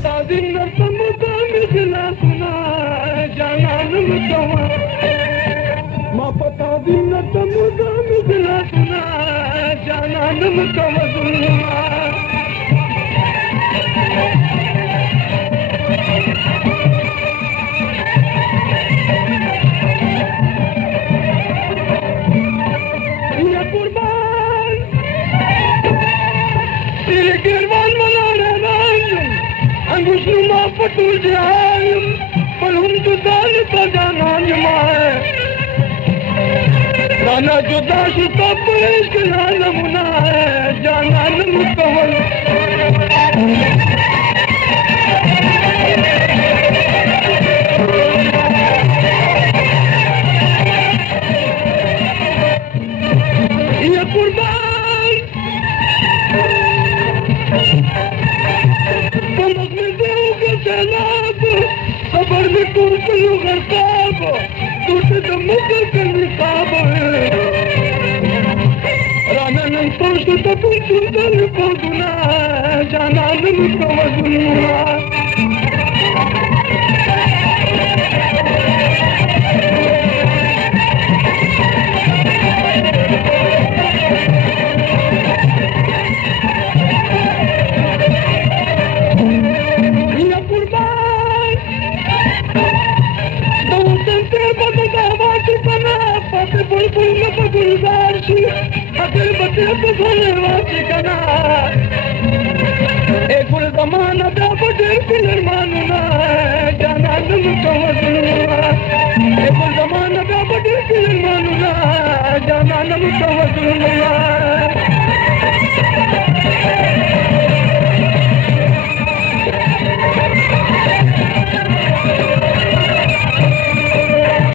पता दिन समुद्र मिथिला सुना जानन मुतवा मां पता दिन समुद्र मिथिला सुना जानन मुतवा सुना ये कुर्बान तेरे गिरवान मनाने रांझुम अंगुशनुमा पटूल जायम पर हम जुदान का जाना जमाए राना जुदा शुता पेश करा नमुना है जाना नमुकवल ये कुर्बान कमक में देव के सैलाब खबर में टूट लो गरकाब टूटे तो मुझे कर निकाब राना नहीं पहुँचते तो तुम सुंदर को गुना जाना नहीं तो वजूना जमाना मानना जाना जमाना जाना